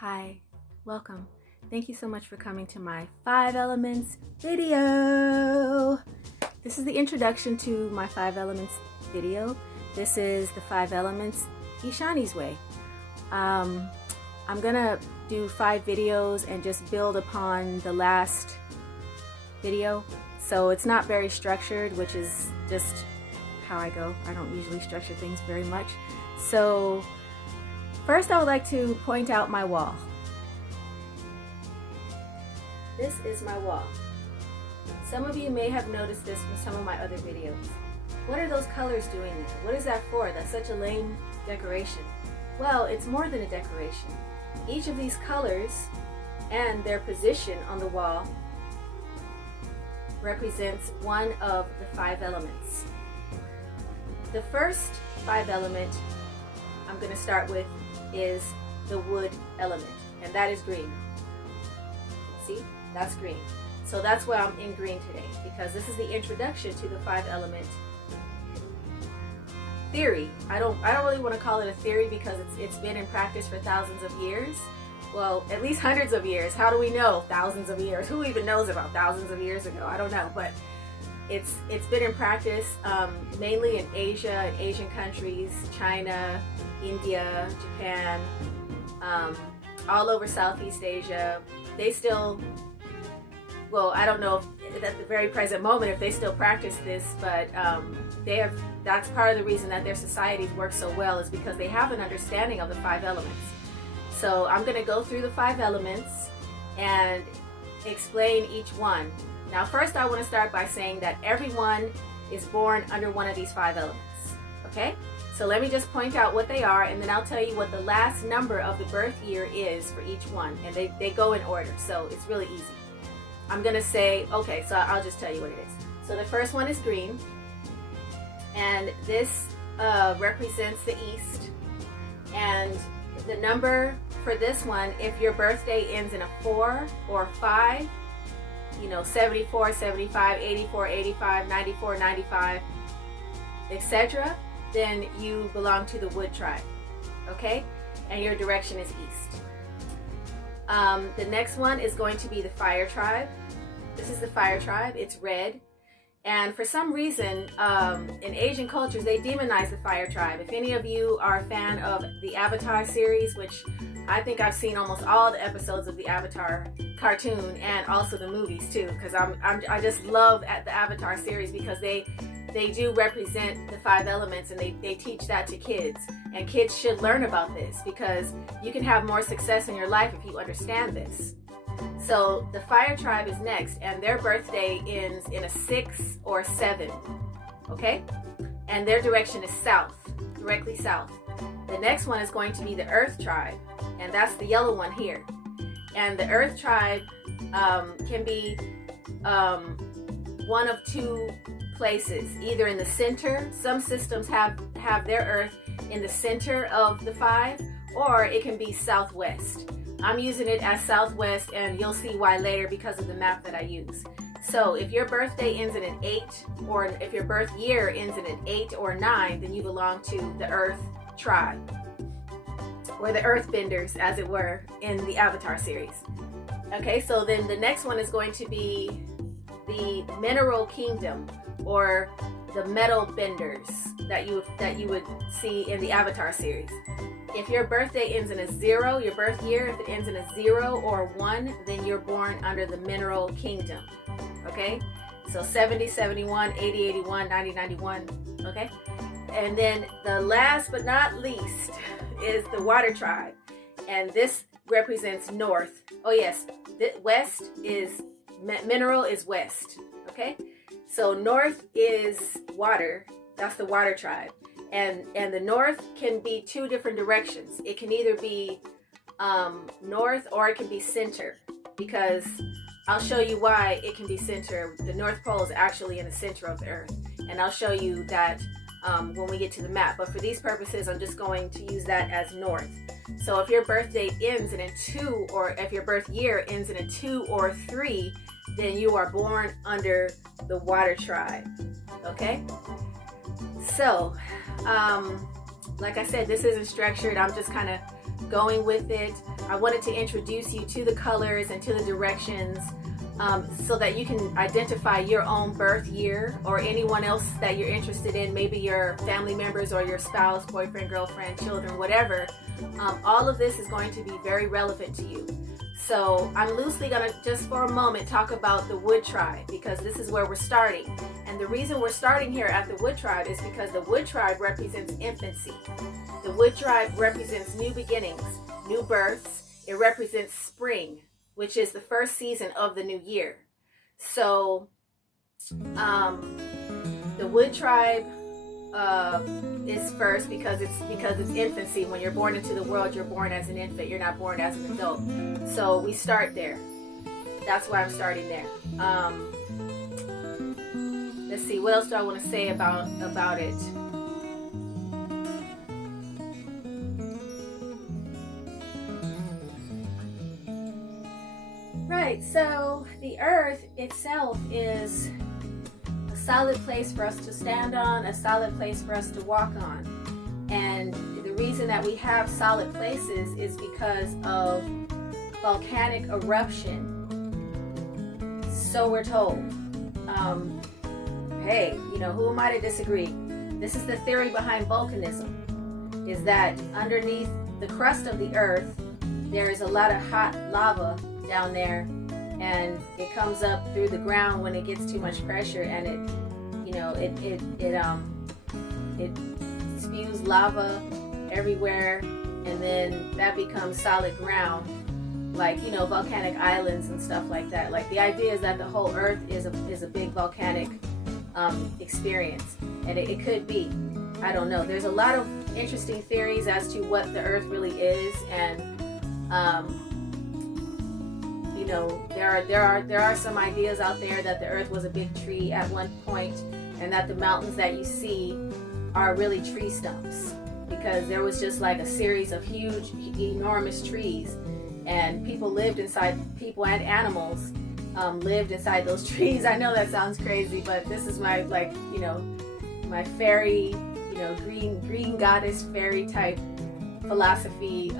Hi, welcome. Thank you so much for coming to my 5 Elements video. This is the introduction to my 5 Elements video. This is the 5 Elements Ishani's way. I'm gonna do 5 videos and just build upon the last video. So it's not very structured, which is just how I go. I don't usually structure things very much. So first, I would like to point out my wall. This is my wall. Some of you may have noticed this from some of my other videos. What are those colors doing there? What is that for? That's such a lame decoration. Well, it's more than a decoration. Each of these colors and their position on the wall represents one of the 5 elements. The first 5 element I'm going to start with is the wood element, and that is green. See, that's green. So that's why I'm in green today, because this is the introduction to the 5 element theory. I don't really want to call it a theory because it's been in practice for thousands of years. Well, at least hundreds of years. How do we know thousands of years? Who even knows about thousands of years ago? I don't know, but it's been in practice mainly in Asia and Asian countries, China, India, Japan, all over Southeast Asia. They still, well, I don't know if at the very present moment if they still practice this, but that's part of the reason that their societies work so well, is because they have an understanding of the 5 elements. So I'm going to go through the 5 elements and explain each one. Now first I want to start by saying that everyone is born under one of these 5 elements, okay? So let me just point out what they are, and then I'll tell you what the last number of the birth year is for each one, and they go in order, so it's really easy. I'm going to say, okay, so I'll just tell you what it is. So the first one is green, and this represents the East, and the number for this one, if your birthday ends in a 4 or 5, you know, 74, 75, 84, 85, 94, 95, etc., then you belong to the wood tribe, okay? And your direction is east. The next one is going to be the fire tribe. This is the fire tribe. It's red. And for some reason, in Asian cultures, they demonize the fire tribe. If any of you are a fan of the Avatar series, which I think I've seen almost all the episodes of the Avatar cartoon and also the movies too, because I just love the Avatar series because they do represent the 5 elements, and they teach that to kids. And kids should learn about this because you can have more success in your life if you understand this. So the fire tribe is next, and their birthday ends in a 6 or 7, okay? And their direction is south, directly south. The next one is going to be the earth tribe, and that's the yellow one here. And the earth tribe can be one of 2 places, either in the center. Some systems have their earth in the center of the 5, or it can be southwest. I'm using it as southwest, and you'll see why later because of the map that I use. So if your birthday ends in an 8, or if your birth year ends in an 8 or 9, then you belong to the earth tribe, or the earth benders, as it were, in the Avatar series. Okay, so then the next one is going to be the mineral kingdom, or the metal benders that you would see in the Avatar series. If your birthday ends in a 0, your birth year, if it ends in a 0 or 1, then you're born under the mineral kingdom, okay? So 70, 71, 80, 81, 90, 91, okay? And then the last but not least is the water tribe, and this represents north. Oh yes, west is, mineral is west, okay? So north is water, that's the water tribe. And the north can be 2 different directions. It can either be north, or it can be center, because I'll show you why it can be center. The North Pole is actually in the center of the earth, and I'll show you that when we get to the map. But for these purposes, I'm just going to use that as north. So if your birthday ends in a 2, or if your birth year ends in a 2 or 3, then you are born under the water tribe, okay? So like I said, this isn't structured. I'm just kind of going with it. I wanted to introduce you to the colors and to the directions, so that you can identify your own birth year, or anyone else that you're interested in, maybe your family members or your spouse, boyfriend, girlfriend, children, whatever. All of this is going to be very relevant to you. So I'm loosely going to, just for a moment, talk about the Wood Tribe, because this is where we're starting. And the reason we're starting here at the Wood Tribe is because the Wood Tribe represents infancy. The Wood Tribe represents new beginnings, new births. It represents spring, which is the first season of the new year. So the Wood Tribe is first because it's infancy. When you're born into the world, you're born as an infant. You're not born as an adult. So we start there. That's why I'm starting there. Let's see, what else do I want to say about it? Right, so the earth itself is a solid place for us to stand on, a solid place for us to walk on. And the reason that we have solid places is because of volcanic eruption. So we're told. Hey, who am I to disagree? This is the theory behind volcanism, is that underneath the crust of the earth, there is a lot of hot lava down there, and it comes up through the ground when it gets too much pressure, and it spews lava everywhere, and then that becomes solid ground, like volcanic islands and stuff like that. Like, the idea is that the whole earth is a big volcanic experience, and it could be. I don't know. There's a lot of interesting theories as to what the earth really is, and there are some ideas out there that the earth was a big tree at one point, and that the mountains that you see are really tree stumps, because there was just like a series of huge, enormous trees, and people and animals lived inside those trees. I know that sounds crazy, but this is my my fairy, green goddess fairy type philosophy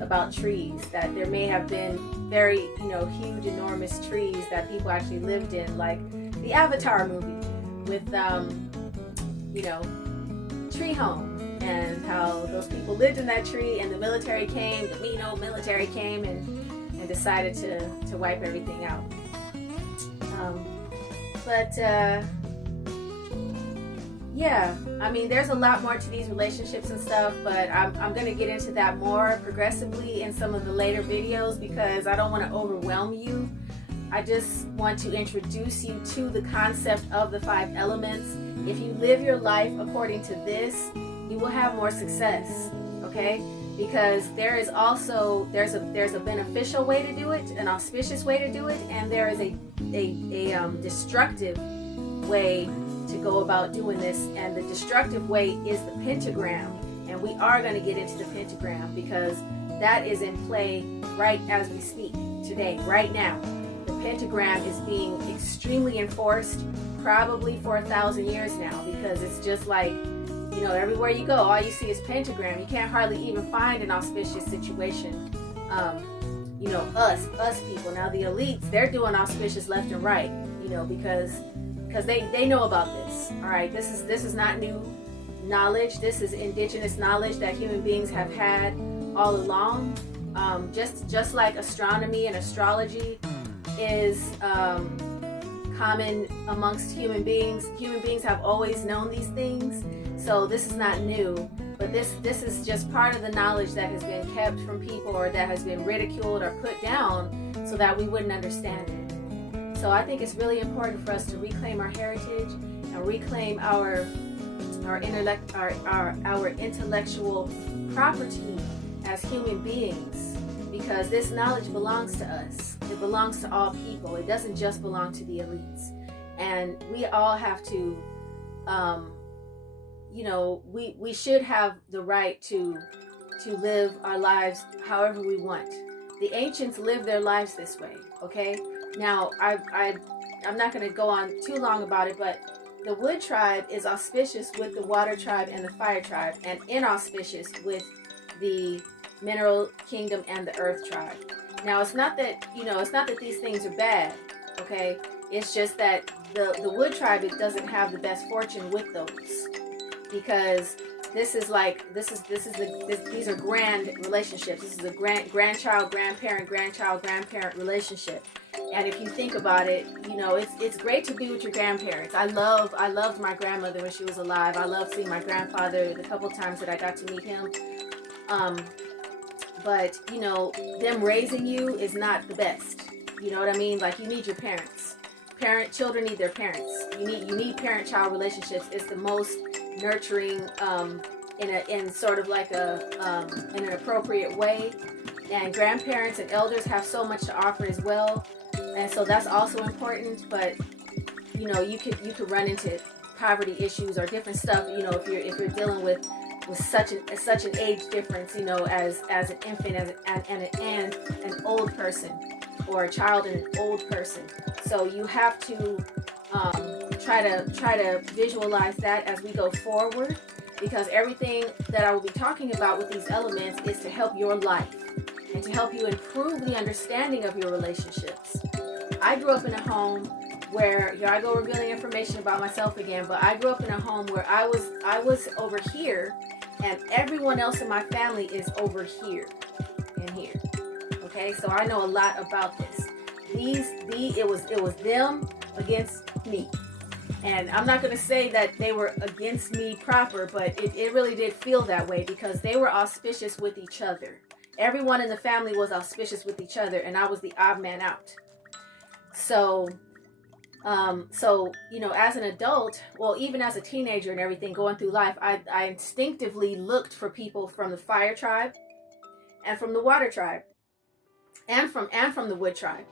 about trees, that there may have been very huge, enormous trees that people actually lived in, like the Avatar movie with Tree Home, and how those people lived in that tree, and the military came, and decided to wipe everything out. Yeah, I mean, there's a lot more to these relationships and stuff, but I'm going to get into that more progressively in some of the later videos, because I don't want to overwhelm you. I just want to introduce you to the concept of the 5 elements. If you live your life according to this, you will have more success, okay? Because there's a beneficial way to do it, an auspicious way to do it, and there is a destructive way to go about doing this. And the destructive way is the pentagram, and we are going to get into the pentagram, because that is in play right as we speak today, right now. The pentagram is being extremely enforced, probably for 1,000 years now, because it's just like, everywhere you go, all you see is pentagram. You can't hardly even find an auspicious situation. Us people. Now the elites, they're doing auspicious left and right, because they know about this. All right, this is not new knowledge. This is indigenous knowledge that human beings have had all along. Just like astronomy and astrology is common amongst human beings. Human beings have always known these things, so this is not new. But this is just part of the knowledge that has been kept from people, or that has been ridiculed or put down, so that we wouldn't understand it. So I think it's really important for us to reclaim our heritage and reclaim our intellectual property as human beings, because this knowledge belongs to us. It belongs to all people. It doesn't just belong to the elites. And we all have to, we should have the right to live our lives however we want. The ancients lived their lives this way, okay? Now, I'm not going to go on too long about it, but the Wood Tribe is auspicious with the Water Tribe and the Fire Tribe, and inauspicious with the Mineral Kingdom, and the Earth Tribe. Now, it's not that, it's not that these things are bad, okay? It's just that the Wood Tribe, it doesn't have the best fortune with those, because these are grand relationships. This is a grandchild, grandparent relationship. And if you think about it, it's great to be with your grandparents. I loved my grandmother when she was alive. I loved seeing my grandfather the couple times that I got to meet him. But them raising you is not the best. You know what I mean? Like, you need your parents. Children need their parents. You need parent-child relationships. It's the most nurturing, in sort of like in an appropriate way. And grandparents and elders have so much to offer as well. And so that's also important. But you could run into poverty issues or different stuff. If you're dealing with such an age difference, as an infant and an old person, or a child and an old person. So you have to try to visualize that as we go forward, because everything that I will be talking about with these elements is to help your life and to help you improve the understanding of your relationships. I grew up in a home where, here I go revealing information about myself again, but I grew up in a home where I was over here, and everyone else in my family is over here and here. Okay, so I know a lot about this. It was them against me. And I'm not going to say that they were against me proper, but it really did feel that way, because they were auspicious with each other. Everyone in the family was auspicious with each other, and I was the odd man out. So as an adult, well, even as a teenager and everything, going through life, I instinctively looked for people from the Fire Tribe and from the Water Tribe and from the Wood Tribe.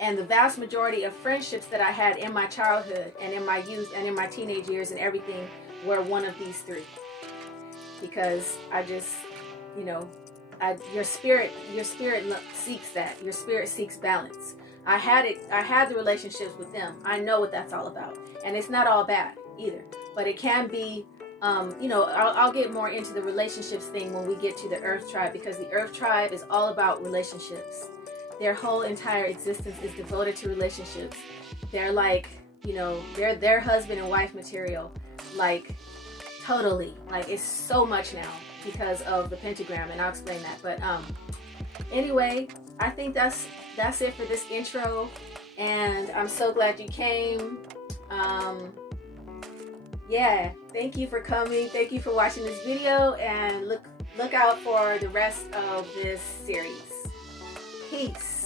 And the vast majority of friendships that I had in my childhood and in my youth and in my teenage years and everything were one of these three. Because I just, your spirit seeks that. Your spirit seeks balance. I had the relationships with them. I know what that's all about. And it's not all bad either. But it can be, I'll get more into the relationships thing when we get to the Earth Tribe, because the Earth Tribe is all about relationships. Their whole entire existence is devoted to relationships. They're like, they're husband and wife material. Like, totally. Like, it's so much now because of the pentagram, and I'll explain that. But anyway, I think that's it for this intro, and I'm so glad you came. Thank you for coming. Thank you for watching this video, and look out for the rest of this series. Peace.